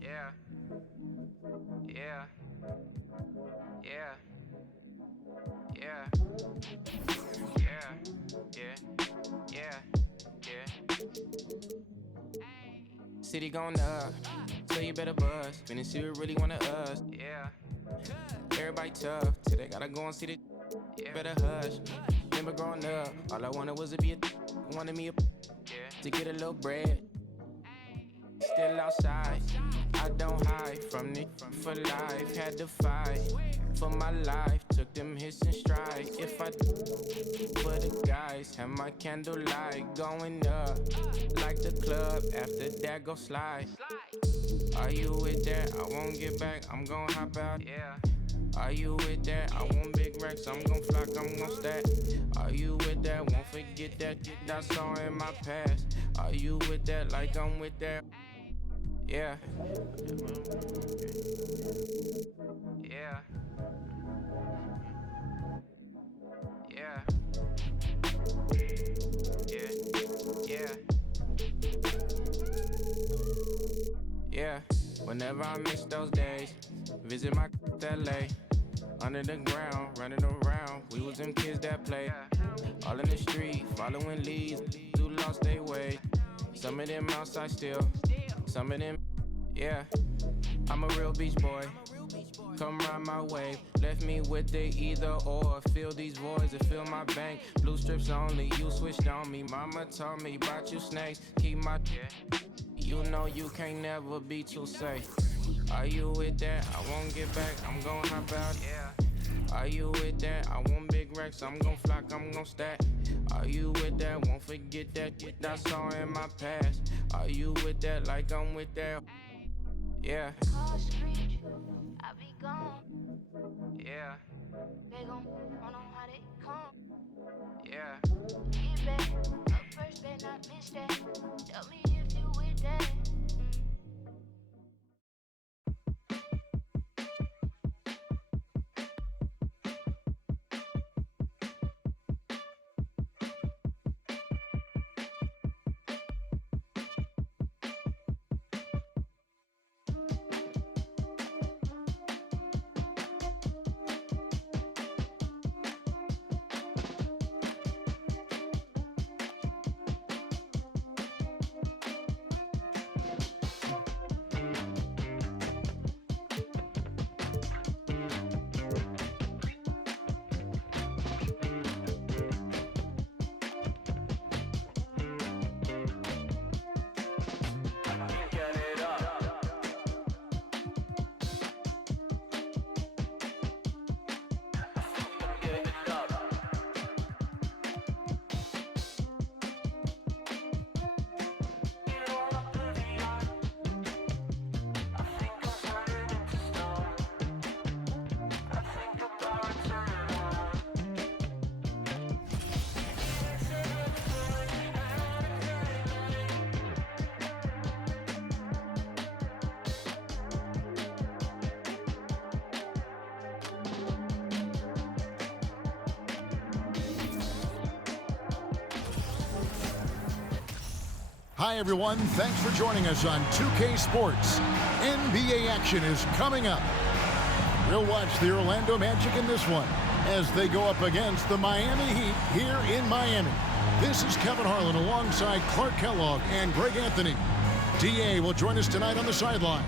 Yeah. Yeah. Yeah. Yeah. Yeah. Yeah. Yeah. Yeah. City going up, so you better buzz. Finna see what really wanna us. Yeah. Everybody tough, till they gotta go and see the better hush. Remember growing up, all I wanted was to be wanted me to get a little bread. Still outside, I don't hide from it for life. Had to fight for my life, took them hits and stride. If I for the guys, have my candlelight going up like the club. After that, go slide. Are you with that? I won't get back. I'm gon' hop out. Yeah. Are you with that? I want big racks. I'm gon' flock. I'm gon' stack. Are you with that? Won't forget that I saw in my past. Are you with that? Like I'm with that. Yeah. Yeah. Yeah. Yeah. Yeah. Yeah. Whenever I miss those days, visit my LA. Under the ground, running around. We was them kids that play. All in the street, following leads. Who lost their way. Some of them outside still. Some of them, yeah. I'm a real beach boy. Come ride my wave. Left me with the either or. Fill these voids and fill my bank. Blue strips only, you switched on me. Mama told me about you snakes. Keep my, you know you can't never be too safe. Are you with that? I won't get back. I'm gon' hop out. Are you with that? I want big racks. I'm gon' flock. I'm gon' stack. Are you with that? Won't forget that I saw in my past. Are you with that? Like I'm with that. Yeah. Call screech, I be gone. Yeah. They gon' run on how they come. Yeah. Get back, up first, better not miss that. Tell me if you with that. Hi, everyone. Thanks for joining us on 2K Sports. NBA action is coming up. We'll watch the Orlando Magic in this one as they go up against the Miami Heat here in Miami. This is Kevin Harlan alongside Clark Kellogg and Greg Anthony. DA will join us tonight on the sideline.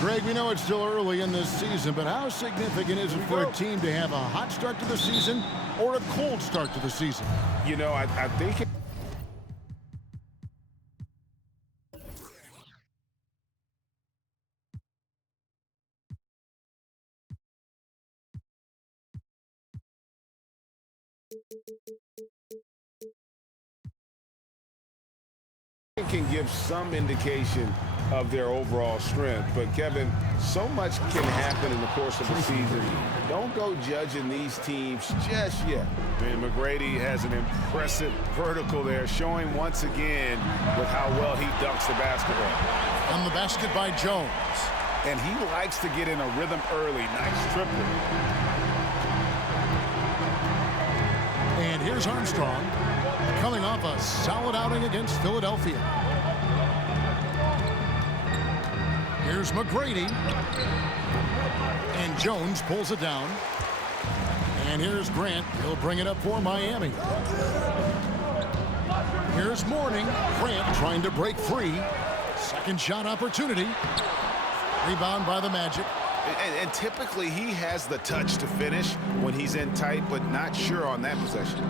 Greg, we know it's still early in this season, but how significant is it for a team to have a hot start to the season or a cold start to the season? You know, I think it can give some indication of their overall strength. But, Kevin, so much can happen in the course of the season. Don't go judging these teams just yet. And McGrady has an impressive vertical there, showing once again with how well he dunks the basketball. On the basket by Jones. And he likes to get in a rhythm early. Nice triple. And here's Armstrong coming off a solid outing against Philadelphia. Here's McGrady. And Jones pulls it down. And here's Grant. He'll bring it up for Miami. Here's Mourning. Grant trying to break free. Second shot opportunity. Rebound by the Magic. And typically he has the touch to finish when he's in tight, but not sure on that possession.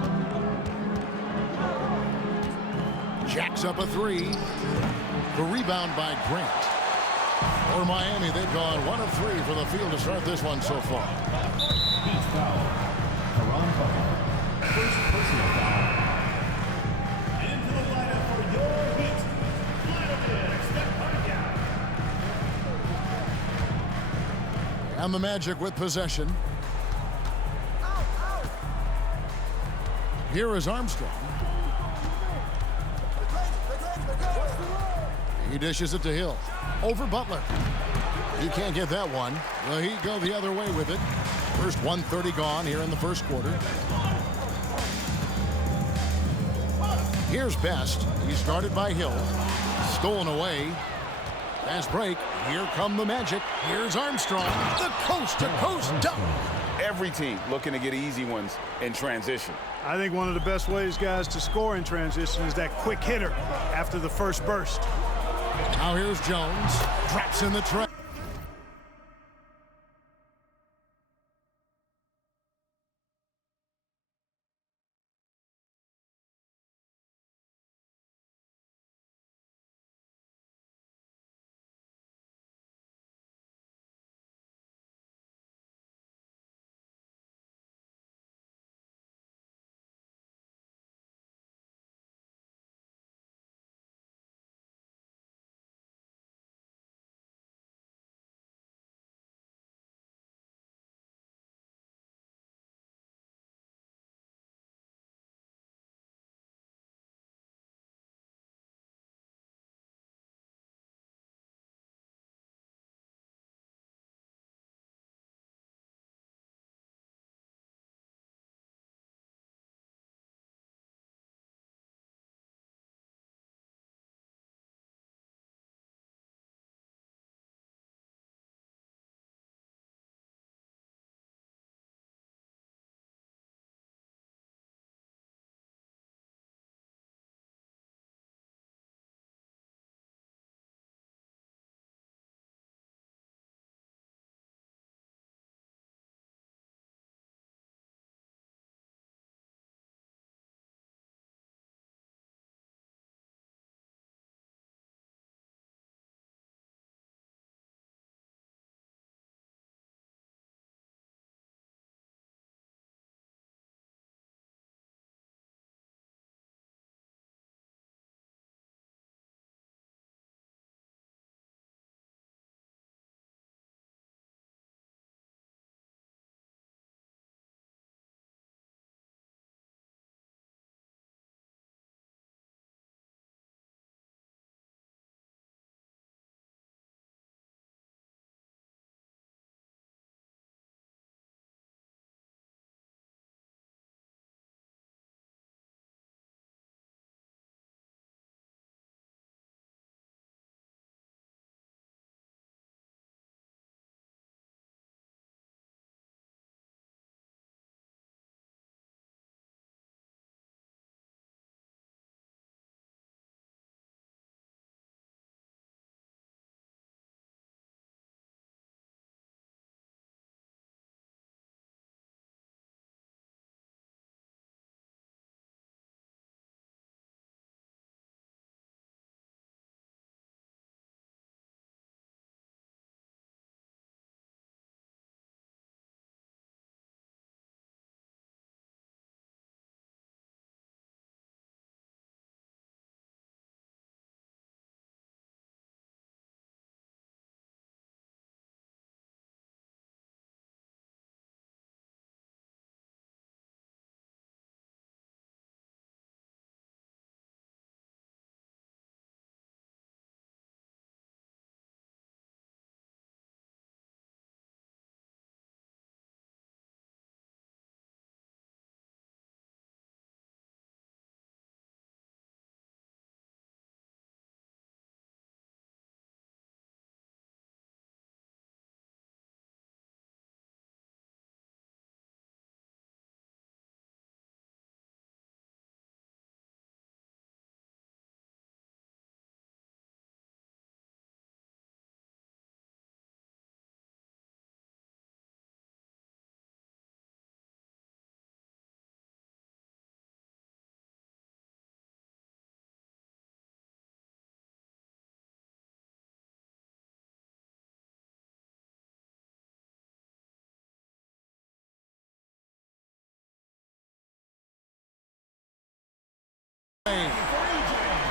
Jacks up a three. The rebound by Grant. For Miami, they've gone 1 of 3 for the field to start this one so far. Heat foul. Caron Butler. First personal foul. Into the lineup for your Heat. Vladimir Stepanek. And the Magic with possession. Here is Armstrong. He dishes it to Hill. Over Butler. He can't get that one. The Heat go the other way with it. First 1:30 gone here in the first quarter. Here's Best. He's guarded by Hill. Stolen away. Fast break. Here come the Magic. Here's Armstrong. The coast-to-coast dunk. Every team looking to get easy ones in transition. I think one of the best ways, guys, to score in transition is that quick hitter after the first burst. Now here's Jones. Drops in the tray.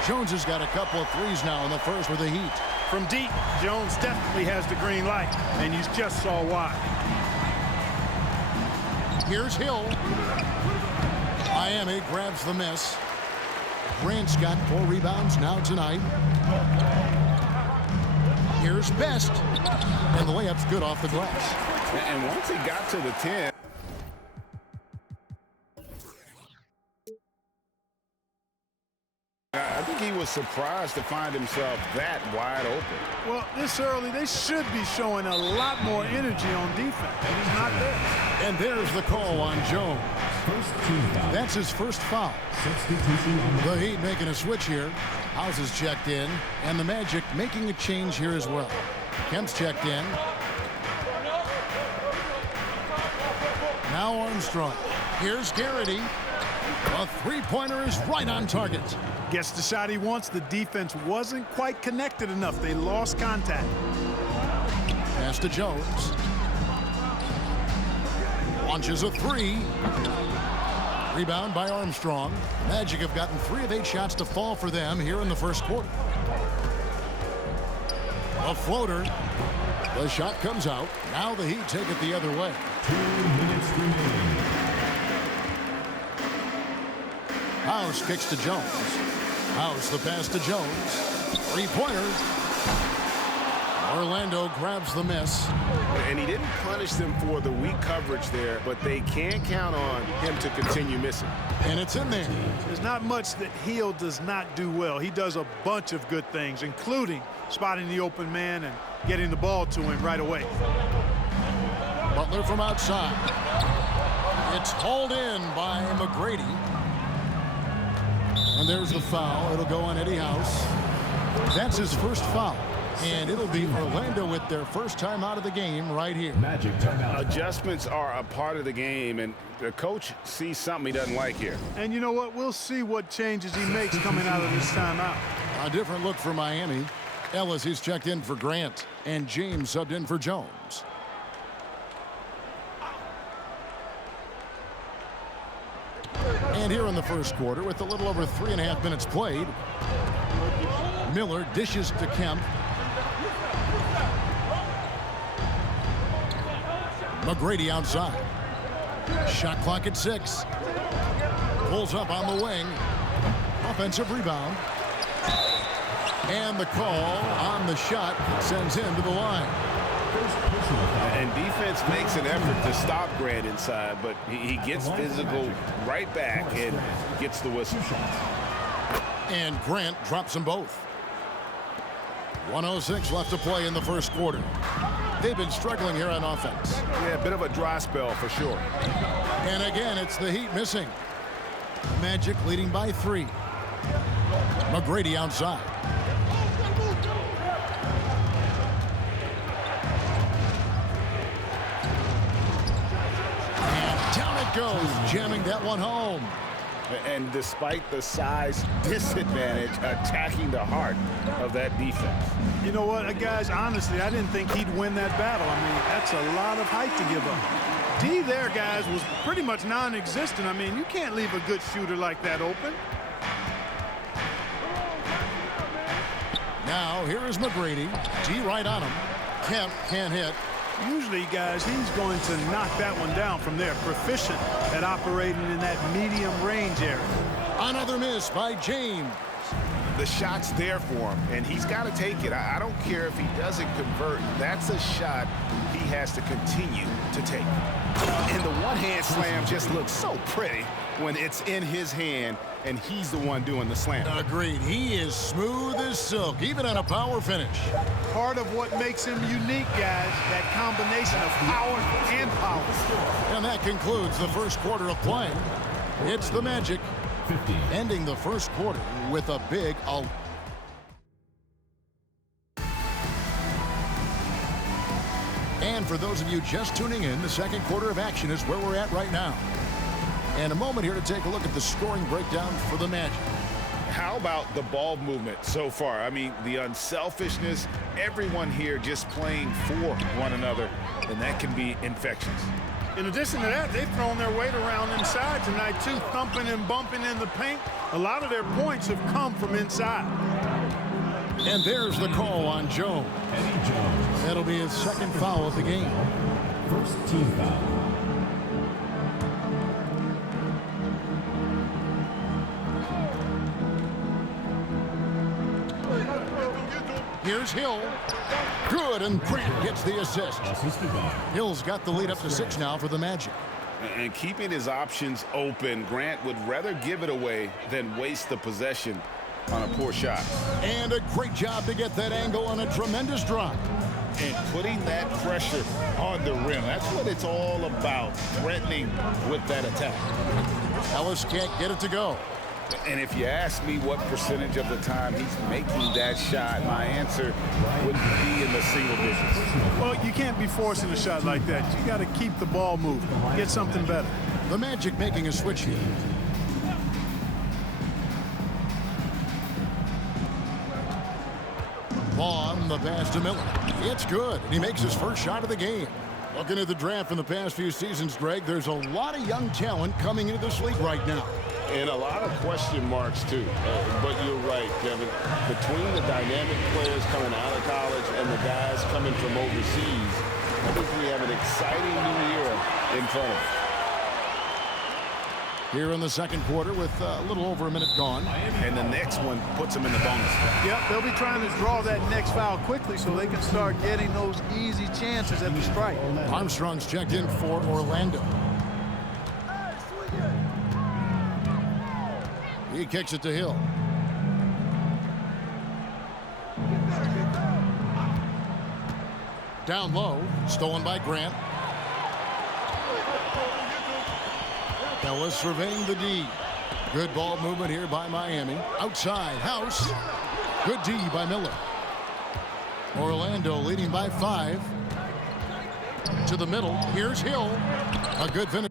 Jones has got a couple of threes now in the first for the Heat. From deep, Jones definitely has the green light, and you just saw why. Here's Hill. Miami grabs the miss. Grant's got 4 rebounds now tonight. Here's Best. And the layup's good off the glass. And once he got to the 10, I think he was surprised to find himself that wide open. Well, this early, they should be showing a lot more energy on defense, and he's not there. And there's the call on Jones. That's his first foul. The Heat making a switch here. House is checked in, and the Magic making a change here as well. Kemp's checked in. Now Armstrong. Here's Garrity. A three-pointer is right on target. Gets the shot he wants. The defense wasn't quite connected enough. They lost contact. Pass to Jones. Launches a three. Rebound by Armstrong. Magic have gotten 3 of 8 shots to fall for them here in the first quarter. A floater. The shot comes out. Now the Heat take it the other way. 2 minutes remaining. House kicks to Jones. House the pass to Jones. Three-pointer. Orlando grabs the miss. And he didn't punish them for the weak coverage there, but they can't count on him to continue missing. And it's in there. There's not much that Hill does not do well. He does a bunch of good things, including spotting the open man and getting the ball to him right away. Butler from outside. It's hauled in by McGrady. And there's the foul. It'll go on Eddie House. That's his first foul. And it'll be Orlando with their first time out of the game right here. Magic timeout. Adjustments are a part of the game, and the coach sees something he doesn't like here. And you know what? We'll see what changes he makes coming out of this timeout. A different look for Miami. Ellis is checked in for Grant, and James subbed in for Jones. And here in the first quarter, with a little over 3.5 minutes played, Miller dishes to Kemp. McGrady outside. Shot clock at 6. Pulls up on the wing. Offensive rebound. And the call on the shot sends him to the line. And defense makes an effort to stop Grant inside, but he gets physical right back and gets the whistle. And Grant drops them both. 1:06 left to play in the first quarter. They've been struggling here on offense. Yeah, a bit of a dry spell for sure. And again, it's the Heat missing. Magic leading by 3. McGrady outside. And down it goes, jamming that one home. And despite the size disadvantage, attacking the heart of that defense. You know what, guys, honestly, I didn't think he'd win that battle. I mean, that's a lot of height to give up. D there, guys, was pretty much non-existent. I mean, you can't leave a good shooter like that open. Now, here is McGrady. D right on him. Kemp can't hit. Usually, guys, he's going to knock that one down from there. Proficient at operating in that medium range area. Another miss by James. The shot's there for him, and he's got to take it. I don't care if he doesn't convert. That's a shot he has to continue to take. And the one-hand slam just looks so pretty when it's in his hand, and he's the one doing the slam. Agreed. He is smooth as silk, even on a power finish. Part of what makes him unique, guys, that combination of power and power. And that concludes the first quarter of play. It's the Magic 50. ending the first quarter with a big out. And for those of you just tuning in, the second quarter of action is where we're at right now. And a moment here to take a look at the scoring breakdown for the Magic. How about the ball movement so far? I mean, the unselfishness, everyone here just playing for one another, and that can be infectious. In addition to that, they've thrown their weight around inside tonight, too, thumping and bumping in the paint. A lot of their points have come from inside. And there's the call on Jones. Eddie Jones. That'll be his second foul of the game. First team foul. Here's Hill. Good, and Grant gets the assist. Assisted by Hill's got the lead up to 6 now for the Magic. And keeping his options open, Grant would rather give it away than waste the possession on a poor shot. And a great job to get that angle on a tremendous drop. And putting that pressure on the rim, that's what it's all about, threatening with that attack. Ellis can't get it to go. And if you ask me what percentage of the time he's making that shot, my answer would be in the single digits. Well, you can't be forcing a shot like that. You got to keep the ball moving, get something better. The Magic making a switch here. Vaughn, the pass to Miller. It's good, and he makes his first shot of the game. Looking at the draft in the past few seasons, Greg, there's a lot of young talent coming into this league right now. And a lot of question marks, too. But you're right, Kevin. Between the dynamic players coming out of college and the guys coming from overseas, I think we have an exciting new era in front of us. Here in the second quarter with a little over a minute gone. And the next one puts them in the bonus. Yep, they'll be trying to draw that next foul quickly so they can start getting those easy chances at the strike. Armstrong's checked in for Orlando. He kicks it to Hill. Down low, stolen by Grant. Ellis surveying the D. Good ball movement here by Miami. Outside, House. Good D by Miller. Orlando leading by 5. To the middle, here's Hill. A good finish.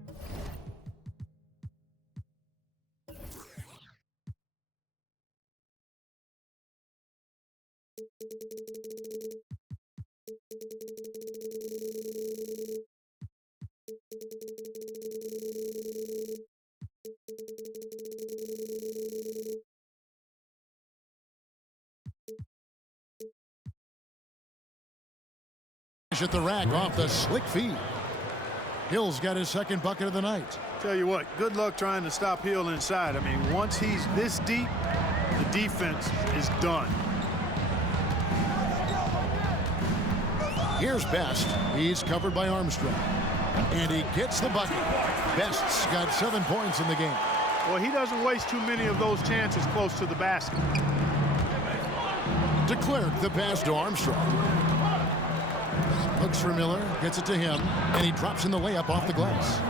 At the rack off the slick feed. Hill's got his second bucket of the night. Tell you what, good luck trying to stop Hill inside. I mean, once he's this deep, the defense is done. Here's Best. He's covered by Armstrong. And he gets the bucket. Best's got 7 points in the game. Well, he doesn't waste too many of those chances close to the basket. De Klerk, the pass to Armstrong. Looks for Miller, gets it to him, and he drops in the layup off the glass.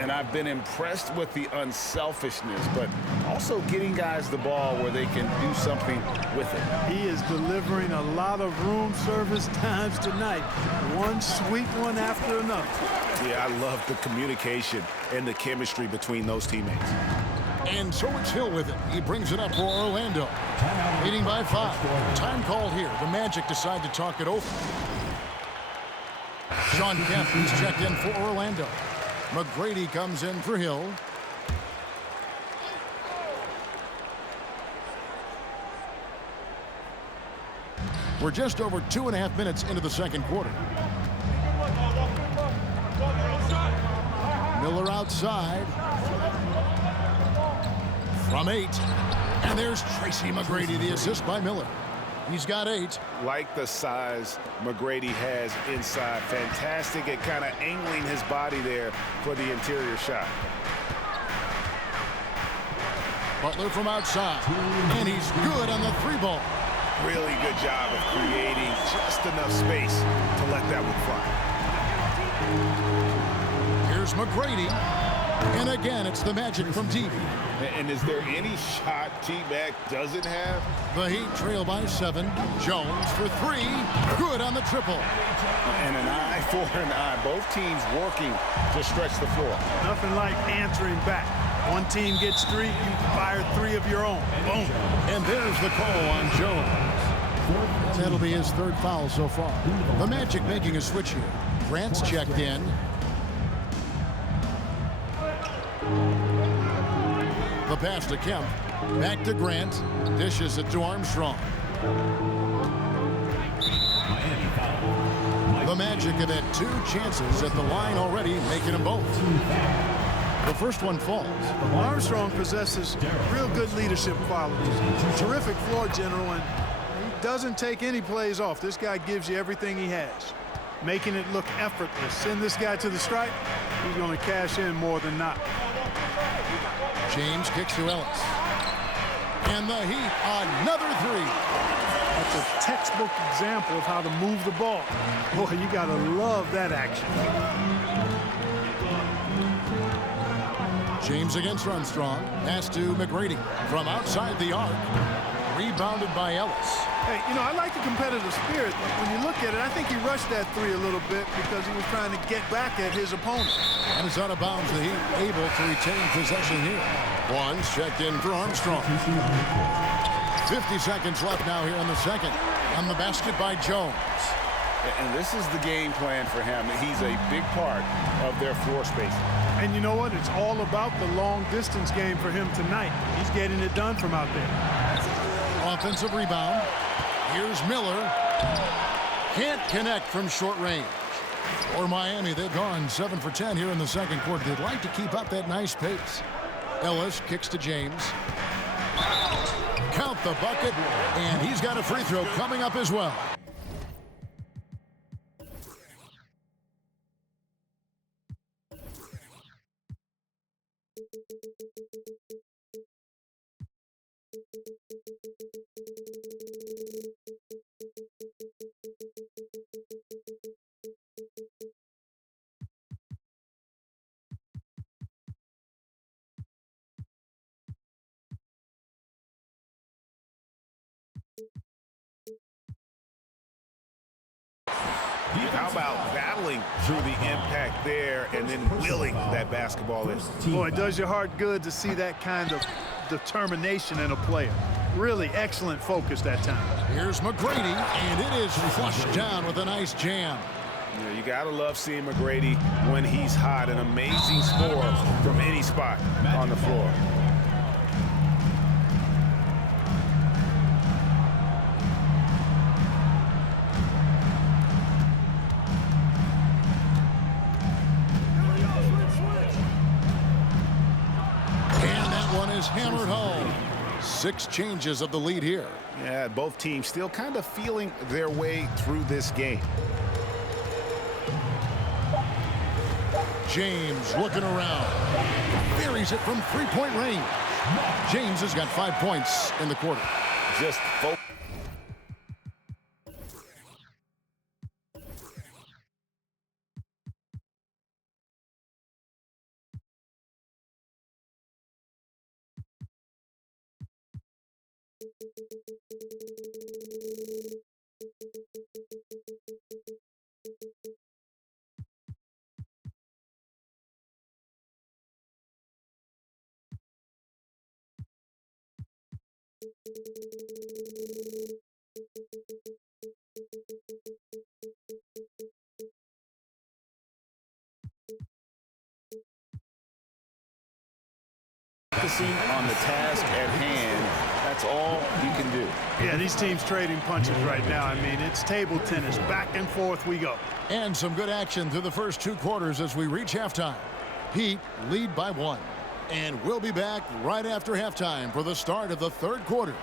And I've been impressed with the unselfishness, but also getting guys the ball where they can do something with it. He is delivering a lot of room service times tonight. One sweet one after another. Yeah, I love the communication and the chemistry between those teammates. And so it's Hill with it. He brings it up for Orlando. Leading by 5. Time called here. The Magic decide to talk it over. Sean Kemp, he's checked in for Orlando. McGrady comes in for Hill. We're just over 2.5 minutes into the second quarter. Miller outside. From 8. And there's Tracy McGrady, the assist by Miller. He's got 8. Like the size McGrady has inside. Fantastic at kind of angling his body there for the interior shot. Butler from outside. And he's good on the 3-ball. Really good job of creating just enough space to let that one fly. Here's McGrady. And again, it's the Magic from deep. And is there any shot T-Mac doesn't have? The Heat trail by 7. Jones for 3. Good on the triple. And an eye for an eye. Both teams working to stretch the floor. Nothing like answering back. One team gets 3, you fire 3 of your own. Boom. And there's the call on Jones. That'll be his 3rd foul so far. The Magic making a switch here. Grant's checked in. The pass to Kemp. Back to Grant. Dishes it to Armstrong. Miami foul. The Magic have had 2 chances at the line already, making them both. The first one falls. Armstrong possesses real good leadership qualities. Terrific floor general, and he doesn't take any plays off. This guy gives you everything he has, making it look effortless. Send this guy to the stripe, he's going to cash in more than not. James kicks to Ellis. And the Heat, another 3. That's a textbook example of how to move the ball. Boy, you got to love that action. James against Armstrong. Pass to McGrady from outside the arc. Rebounded by Ellis. Hey, you know, I like the competitive spirit. When you look at it, I think he rushed that 3 a little bit because he was trying to get back at his opponent. And it's out of bounds. The Heat able to retain possession here. One's checked in for Armstrong. 50 seconds left now here in the second. On the basket by Jones. And this is the game plan for him. He's a big part of their floor spacing. And you know what? It's all about the long-distance game for him tonight. He's getting it done from out there. Offensive rebound. Here's Miller. Can't connect from short range. For Miami, they've gone 7 for 10 here in the second quarter. They'd like to keep up that nice pace. Ellis kicks to James. Count the bucket, and he's got a free throw coming up as well. How about battling through the impact there and then willing that basketball in? Boy, it does your heart good to see that kind of determination in a player. Really excellent focus that time. Here's McGrady, and it is flushed down with a nice jam. You gotta love seeing McGrady when he's hot. An amazing score from any spot on the floor. Hammered home. 6 changes of the lead here. Yeah, both teams still kind of feeling their way through this game. James looking around. Buries it from 3-point range. James has got 5 points in the quarter. Just focus. Focusing on the task at hand, that's all you can do. Yeah, these teams trading punches right now. I mean, it's table tennis. Back and forth we go. And some good action through the first 2 quarters as we reach halftime. Heat lead by 1. And we'll be back right after halftime for the start of the 3rd quarter.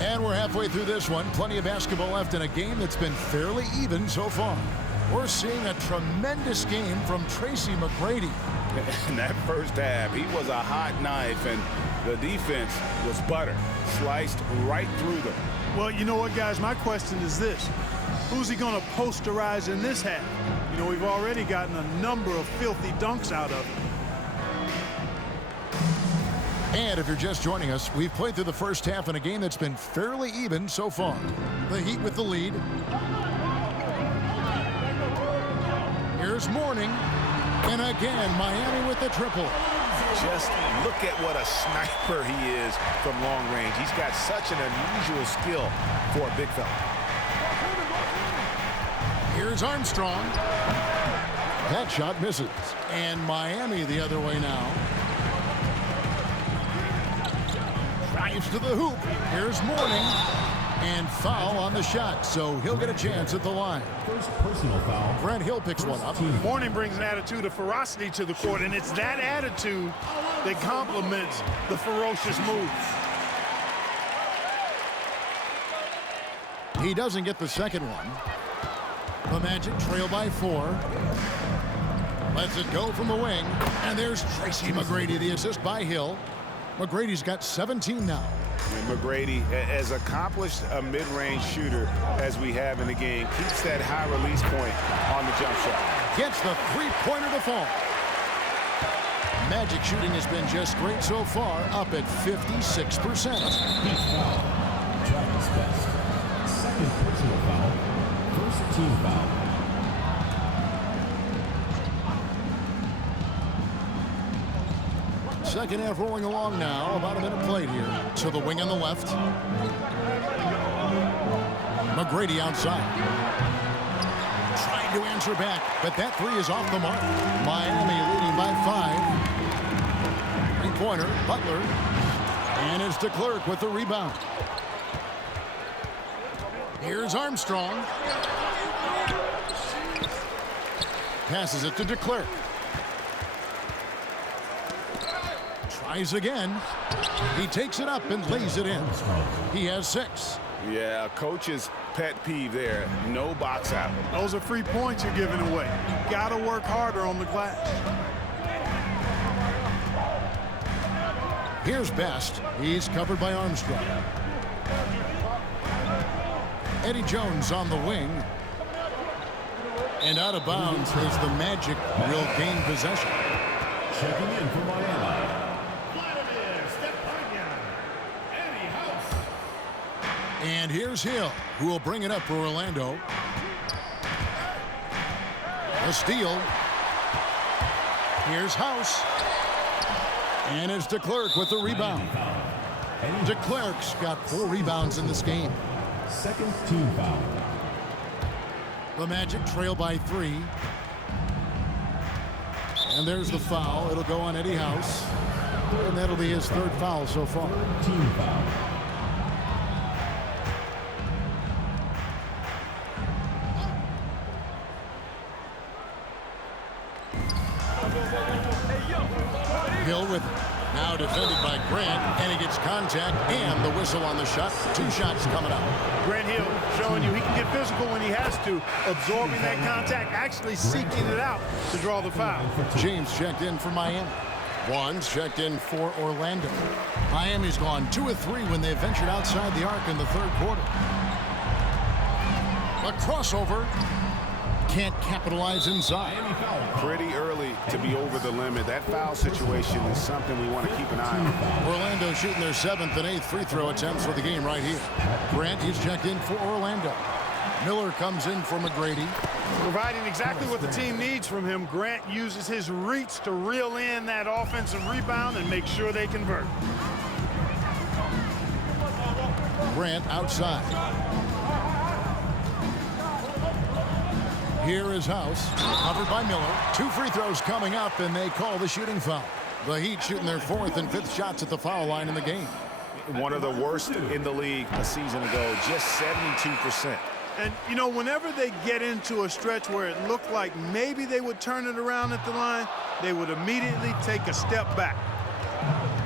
And we're halfway through this one. Plenty of basketball left in a game that's been fairly even so far. We're seeing a tremendous game from Tracy McGrady. In that first half, he was a hot knife, and the defense was butter, sliced right through them. Well, you know what, guys? My question is this. Who's he going to posterize in this half? You know, we've already gotten a number of filthy dunks out of him. And if you're just joining us, we've played through the first half in a game that's been fairly even so far. The Heat with the lead. Here's Mourning. And again, Miami with the triple. Just look at what a sniper he is from long range. He's got such an unusual skill for a big fella. Here's Armstrong. That shot misses. And Miami the other way now. Drives to the hoop. Here's Mourning. And foul on the shot, so he'll get a chance at the line. First personal foul. Grant Hill picks one up. Mourning brings an attitude of ferocity to the court, and it's that attitude that complements the ferocious moves. He doesn't get the second one. The Magic trail by 4. Lets it go from the wing. And there's Tracy McGrady, the assist by Hill. McGrady's got 17 now. And McGrady, as accomplished a mid-range shooter as we have in the game, keeps that high release point on the jump shot. Gets the three-pointer to fall. Magic shooting has been just great so far, up at 56%. Foul. Travis Best. Second personal foul. First team foul. Second half rolling along now. About a minute played here. To the wing on the left. McGrady outside. Trying to answer back, but that three is off the mark. Miami leading by 5. Three-pointer, Butler. And it's DeClerc with the rebound. Here's Armstrong. Passes it to DeClerc. Tries again. He takes it up and lays it in. He has 6. Yeah, coach's pet peeve there. No box out. Those are free points you're giving away. You got to work harder on the glass. Here's Best. He's covered by Armstrong. Eddie Jones on the wing. And out of bounds as the Magic will gain possession. Checking in for Miami. And here's Hill, who will bring it up for Orlando. A steal. Here's House. And it's DeClerc with the rebound. DeClerc's got 4 rebounds in this game. Second team foul. The Magic trail by 3. And there's the foul. It'll go on Eddie House. And that'll be his 3rd foul so far. Team foul. Hill with it. Now defended by Grant, and he gets contact and the whistle on the shot. 2 shots coming up. Grant Hill showing you he can get physical when he has to, absorbing that contact, actually seeking it out to draw the foul. James checked in for Miami. Juan's checked in for Orlando. Miami's gone 2 of 3 when they ventured outside the arc in the 3rd quarter. A crossover. Can't capitalize inside. Pretty early to be over the limit. That foul situation is something we want to keep an eye on. Orlando shooting their 7th and 8th free throw attempts for the game right here. Grant is checked in for Orlando. Miller comes in for McGrady. Providing exactly what the team needs from him, Grant uses his reach to reel in that offensive rebound and make sure they convert. Grant outside. Here is House, covered by Miller. 2 free throws coming up, and they call the shooting foul. The Heat shooting their 4th and 5th shots at the foul line in the game. One of the worst in the league a season ago, just 72%. And, you know, whenever they get into a stretch where it looked like maybe they would turn it around at the line, they would immediately take a step back.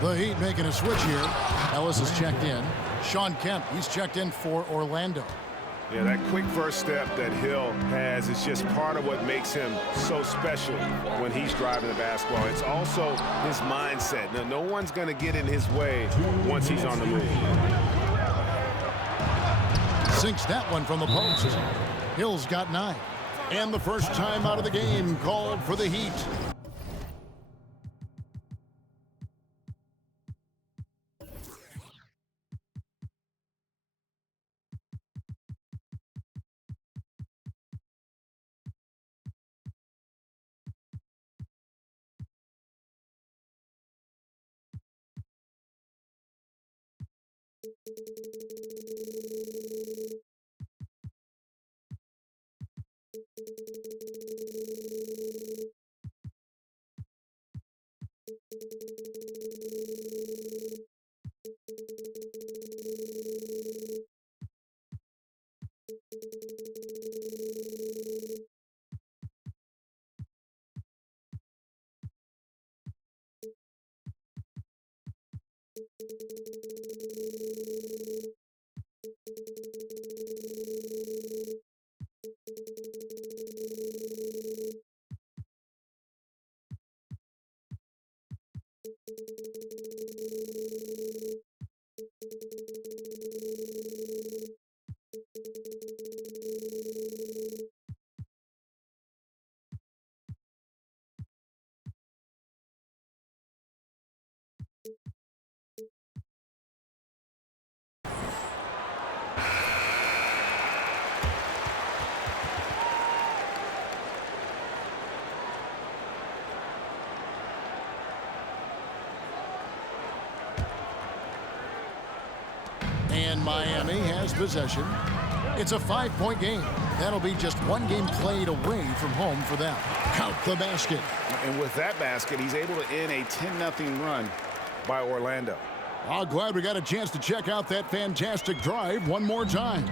The Heat making a switch here. Ellis is checked in. Shawn Kemp, he's checked in for Orlando. Yeah, that quick first step that Hill has is just part of what makes him so special when he's driving the basketball. It's also his mindset. Now, no one's going to get in his way once he's on the move. Sinks that one from the post. Hill's got 9. And the first time out of the game called for the Heat. And Miami has possession. It's a 5-point game. That'll be just one game played away from home for them. Count the basket. And with that basket, he's able to end a 10-0 run by Orlando. I'm glad we got a chance to check out that fantastic drive one more time.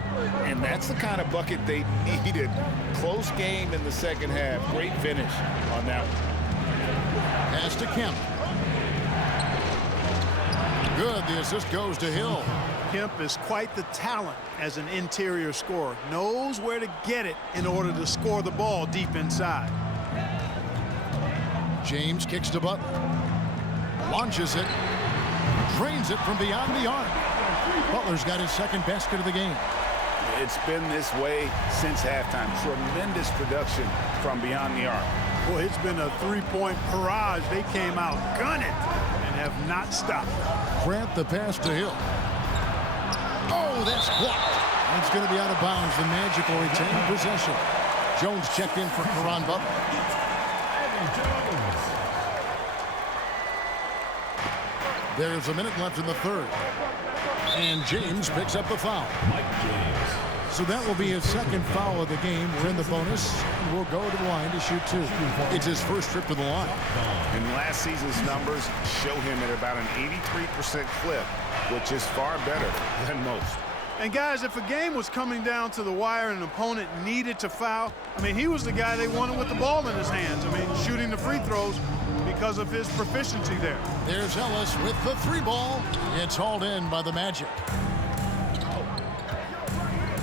And that's the kind of bucket they needed. Close game in the second half. Great finish on that one. Pass to Kemp. Good. The assist goes to Hill. Kemp is quite the talent as an interior scorer. Knows where to get it in order to score the ball deep inside. James kicks to Butler. Launches it. Drains it from beyond the arc. Butler's got his second basket of the game. It's been this way since halftime. Tremendous production from beyond the arc. Boy, it's been a three-point barrage. They came out gunning and have not stopped. Grant the pass to Hill. Oh, that's blocked. It's going to be out of bounds. The Magic will retain possession. Jones checked in for Caron Butler. There's a minute left in the third. And James picks up the foul. So that will be his second foul of the game. We're in the bonus. We'll go to the line to shoot two. It's his first trip to the line. And last season's numbers show him at about an 83% clip, which is far better than most. And guys, if a game was coming down to the wire and an opponent needed to foul, I mean, he was the guy they wanted with the ball in his hands. I mean, shooting the free throws because of his proficiency there. There's Ellis with the three ball. It's hauled in by the Magic.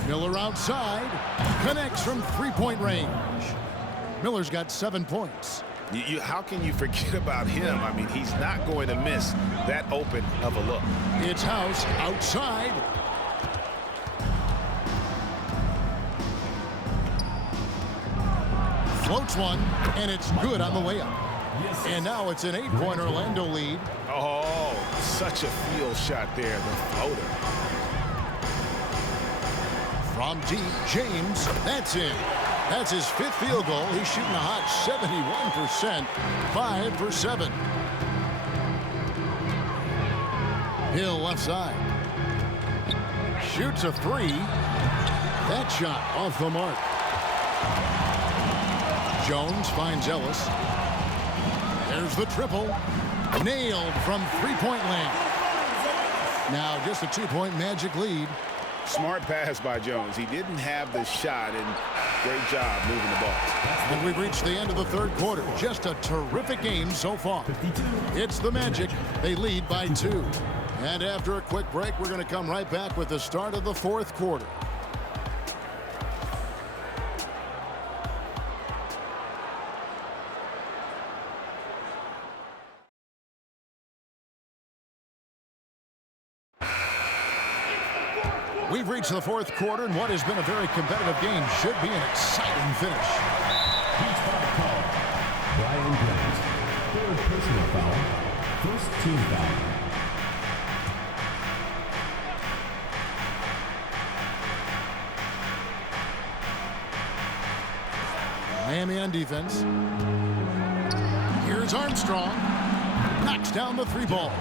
Miller outside. Connects from three-point range. Miller's got 7 points. How can you forget about him? I mean, he's not going to miss that open of a look. It's House outside. Floats one, and it's good on the way up. And now it's an 8-point Orlando lead. Oh, such a field shot there, the floater. From deep, James, that's in. That's his 5th field goal. He's shooting a hot 71%, 5 for 7. Hill left side. Shoots a 3. That shot off the mark. Jones finds Ellis. There's the triple. Nailed from three-point land. Now just a 2-point Magic lead. Smart pass by Jones. He didn't have the shot, and great job moving the ball. And we've reached the end of the third quarter. Just a terrific game so far. It's the Magic. They lead by 2. And after a quick break, we're going to come right back with the start of the fourth quarter. We've reached the fourth quarter, and what has been a very competitive game should be an exciting finish. He's foul call. Brian Grant. 3rd personal foul. 1st team foul. Miami on defense. Here's Armstrong. Knocks down the 3-ball.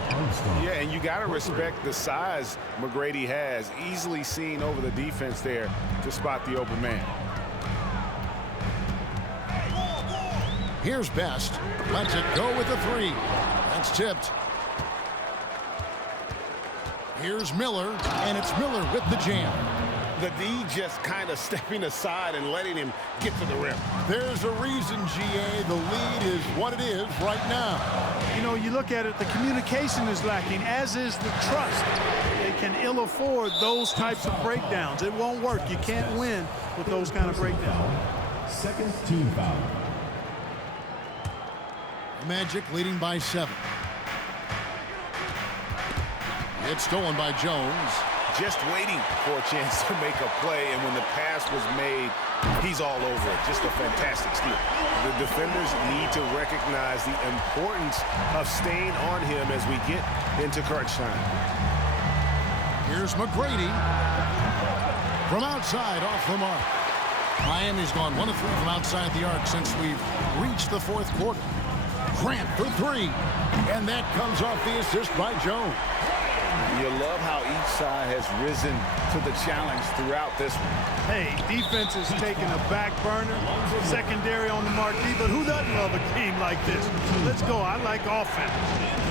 Yeah, and you got to respect the size McGrady has. Easily seen over the defense there to spot the open man. Here's Best. Lets it go with the 3. That's tipped. Here's Miller, and it's Miller with the jam. The D just kind of stepping aside and letting him get to the rim. There's a reason, GA. The lead is what it is right now. You know, you look at it, the communication is lacking, as is the trust. They can ill afford those types of breakdowns. It won't work. You can't win with those kind of breakdowns. Second team foul. Magic leading by 7. It's stolen by Jones. Just waiting for a chance to make a play, and when the pass was made, he's all over it. Just a fantastic steal. The defenders need to recognize the importance of staying on him as we get into crunch time. Here's McGrady from outside, off the mark. Miami's gone 1 of 3 from outside the arc since we've reached the 4th quarter. Grant for 3, and that comes off the assist by Jones. You love how each side has risen to the challenge throughout this one. Hey, defense is taking a back burner, secondary on the marquee, but who doesn't love a game like this? Let's go. I like offense.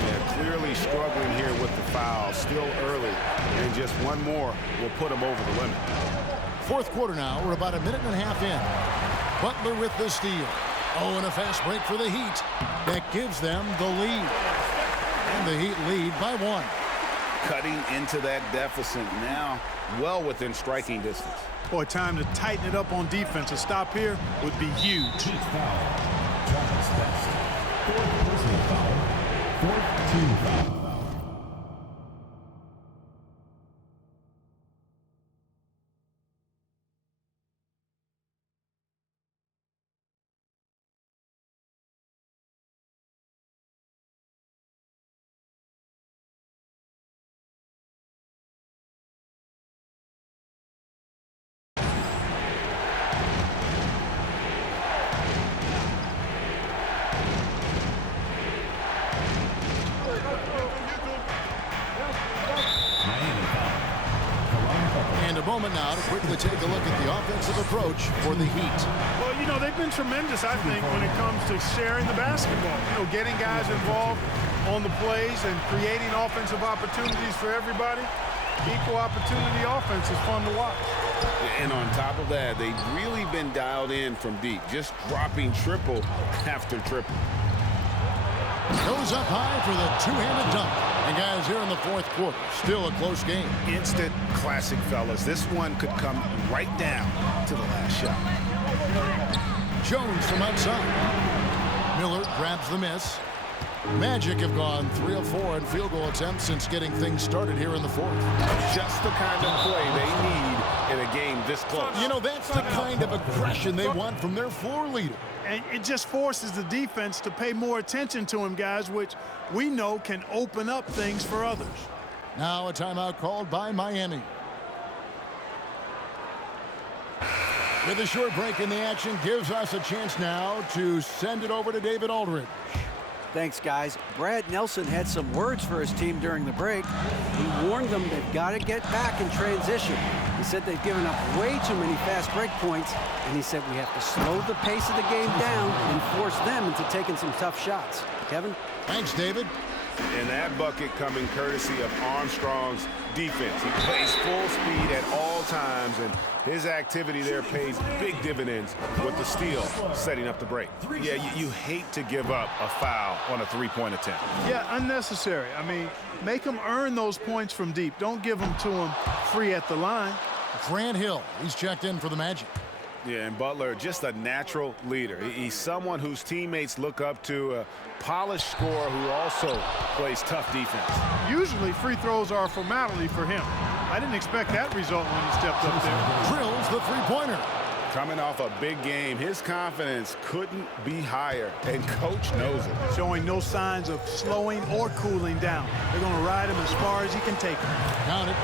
Yeah, clearly struggling here with the foul, still early, and just one more will put them over the limit. 4th quarter now. We're about a minute and a half in. Butler with the steal. Oh, and a fast break for the Heat. That gives them the lead. And the Heat lead by 1. Cutting into that deficit now, well within striking distance. Boy, time to tighten it up on defense. A stop here would be huge. Team foul. Travis Best. 4th personal foul. 4th team foul. And a moment now to quickly take a look at the offensive approach for the Heat. Well, you know, they've been tremendous, I think, when it comes to sharing the basketball. You know, getting guys involved on the plays and creating offensive opportunities for everybody. Equal opportunity offense is fun to watch. And on top of that, they've really been dialed in from deep, just dropping triple after triple. Goes up high for the two-handed dunk. And guys, here in the 4th quarter, still a close game. Instant classic, fellas. This one could come right down to the last shot. Jones from outside. Miller grabs the miss. Magic have gone 3 of 4 in field goal attempts since getting things started here in the 4th. Just the kind of play they need in a game this close. You know, that's the kind of aggression they want from their floor leader. And it just forces the defense to pay more attention to him, guys, which we know can open up things for others. Now a timeout called by Miami. With a short break in the action, gives us a chance now to send it over to David Aldridge. Thanks, guys. Brad Nelson had some words for his team during the break. He warned them they've got to get back in transition. He said they've given up way too many fast break points, and he said we have to slow the pace of the game down and force them into taking some tough shots. Kevin? Thanks, David. And that bucket coming courtesy of Armstrong's defense. He plays full speed at all times, and his activity there pays big dividends with the steal setting up the break. Yeah, you hate to give up a foul on a three-point attempt. Yeah, unnecessary. I mean, make them earn those points from deep. Don't give them to them free at the line. Grant Hill, he's checked in for the Magic. Yeah, and Butler, just a natural leader. He's someone whose teammates look up to, a polished scorer who also plays tough defense. Usually free throws are a formality for him. I didn't expect that result when he stepped up there. Drills the three-pointer. Coming off a big game, his confidence couldn't be higher, and coach knows it. Showing no signs of slowing or cooling down. They're going to ride him as far as he can take him. Count it.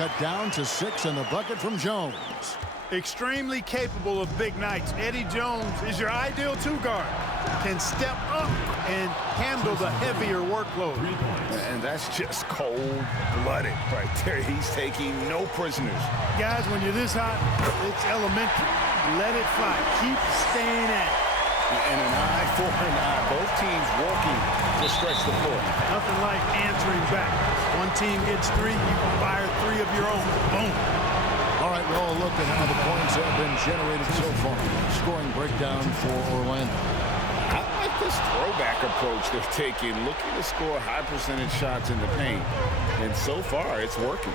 cut down to 6 in the bucket from Jones. Extremely capable of big nights. Eddie Jones is your ideal two-guard. Can step up and handle the heavier workload. And that's just cold-blooded right there. He's taking no prisoners. Guys, when you're this hot, it's elementary. Let it fly. Keep staying at it. And an eye for an eye. Both teams working to stretch the floor. Nothing like answering back. One team gets 3, you can fire 3 of your own. Boom. All right, well, look at how the points have been generated so far. Scoring breakdown for Orlando. I like this throwback approach they're taking, looking to score high percentage shots in the paint. And so far, it's working.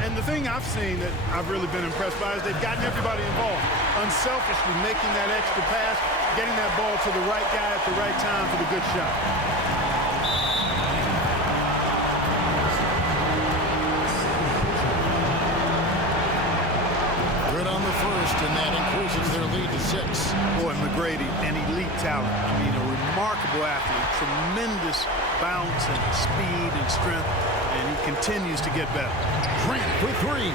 And the thing I've seen that I've really been impressed by is they've gotten everybody involved. Unselfishly making that extra pass, getting that ball to the right guy at the right time for the good shot. Good on the first, and that increases their lead to 6. Boy, McGrady, an elite talent. I mean, a remarkable athlete. Tremendous bounce and speed and strength, and he continues to get better. Grant with 3.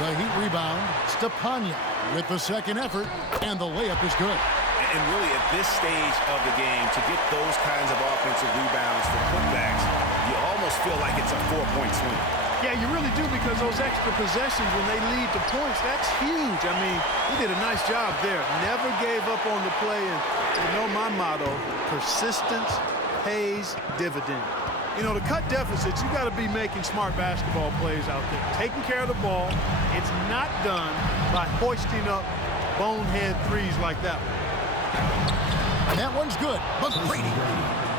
The Heat rebound. Stepaniak with the second effort, and the layup is good. And really, at this stage of the game, to get those kinds of offensive rebounds for putbacks, you almost feel like it's a 4-point swing. Yeah, you really do, because those extra possessions, when they lead to points, that's huge. I mean, he did a nice job there. Never gave up on the play. And you know my motto, persistence pays dividends. You know, to cut deficits, you got to be making smart basketball plays out there. Taking care of the ball. It's not done by hoisting up bonehead threes like that one. And that one's good.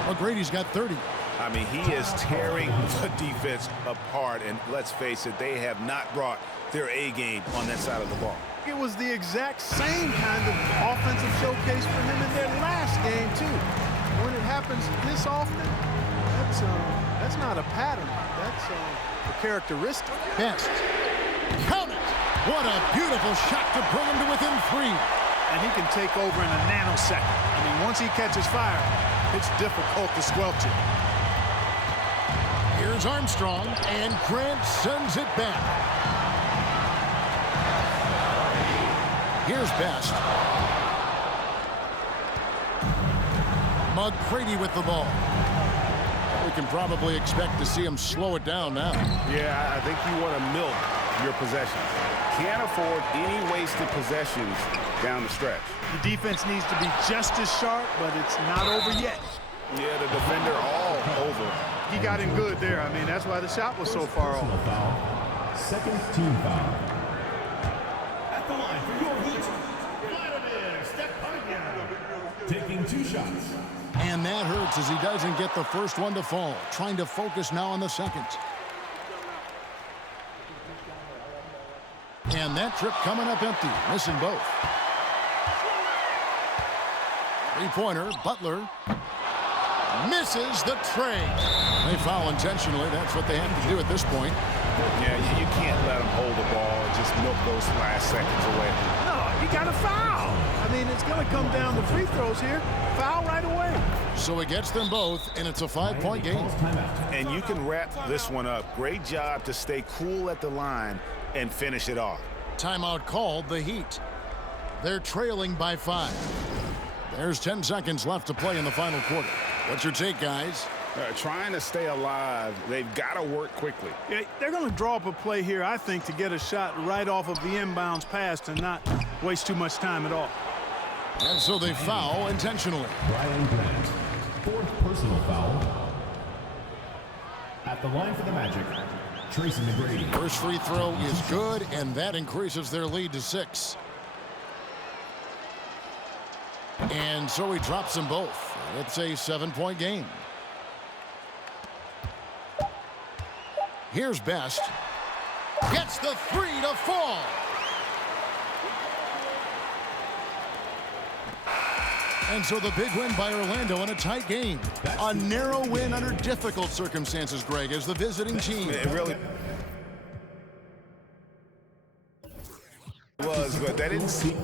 McGrady's got 30. I mean, he is tearing the defense apart, and let's face it, they have not brought their A game on that side of the ball. It was the exact same kind of offensive showcase for him in their last game, too. When it happens this often, that's not a pattern. That's a characteristic. Best. Count it! What a beautiful shot to bring him to within 3. And he can take over in a nanosecond. I mean, once he catches fire, it's difficult to squelch it. Here's Armstrong, and Grant sends it back. Here's Best. McGrady with the ball. We can probably expect to see him slow it down now. Yeah, I think you want to milk your possessions. Can't afford any wasted possessions down the stretch. The defense needs to be just as sharp, but it's not over yet. Yeah, the defender all over. He got him good there. I mean, that's why the shot was so far off. Foul. Second team foul. At the line for your Heat, Vladimir Stepaniak. Taking 2 shots. And that hurts as he doesn't get the first one to fall. Trying to focus now on the second. And that trip coming up empty, missing both. 3-pointer, Butler. Misses the tray. They foul intentionally. That's what they have to do at this point. Yeah, you can't let them hold the ball and just milk those last seconds away. No, he got a foul. I mean, it's going to come down to free throws here. Foul right away. So he gets them both, and it's a 5-point game. And you can wrap this one up. Great job to stay cool at the line and finish it off. Timeout called, the Heat. They're trailing by 5. There's 10 seconds left to play in the final quarter. What's your take, guys? Trying to stay alive, they've got to work quickly. Yeah, they're going to draw up a play here, I think, to get a shot right off of the inbounds pass and not waste too much time at all. And so they foul intentionally. Brian Grant, 4th personal foul. At the line for the Magic, Tracy McGrady. First free throw is good, and that increases their lead to 6. And so he drops them both. It's a 7-point game. Here's Best. Gets the 3 to fall. And so the big win by Orlando in a tight game. A narrow win under difficult circumstances, Greg, as the visiting team. It really was, but that didn't seem...